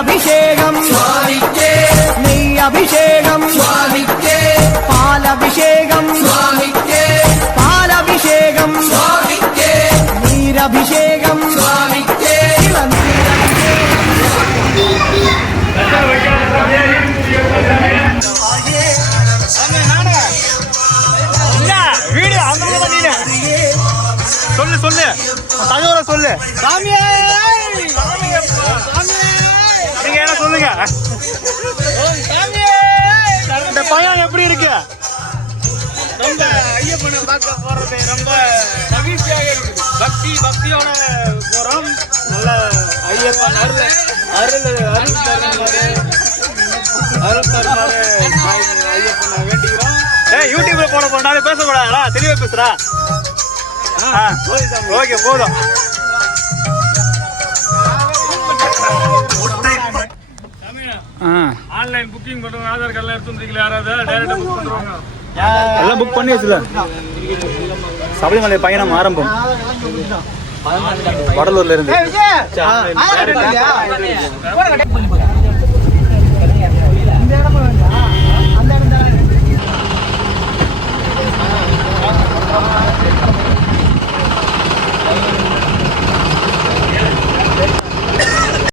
அபிஷேகம் சுவாமிக்கே, நெய் அபிஷேகம் சுவாமிக்கே, பால் அபிஷேகம் சுவாமிக்கே, பால் அபிஷேகம் சுவாமிக்கே, நீர் அபிஷேகம் சுவாமிக்கே, சொல்லு சொல்லு தகவலை சொல்லு. சாமியே நீங்க என்ன சொல்லுங்க. இந்த பையன் எப்படி இருக்கு? ரொம்ப ஐயப்பனை பார்க்க போறது ரொம்ப மகிழ்ச்சியாக இருக்குது. பக்தியோட போறோம். நல்ல ஐயப்பன் அருள் தருமாறு ஐயப்பனை வேண்டிக்கிறோம். யூடியூப்ல போட போனாலே பேசக்கூடாதா? தெளிவா பேசுறா. ஓகே போதும். ஆன்லைன் புக்கிங் பண்ணுவோம். ஆதார் கார்டுலாம் எடுத்து வந்துருக்கீங்களா? யாராவது டைரக்டா புக் பண்ணுவாங்க. எல்லாம் புக் பண்ணி வச்சுல. சபரிமலை பயணம் ஆரம்பம் வடலூர்ல இருந்து.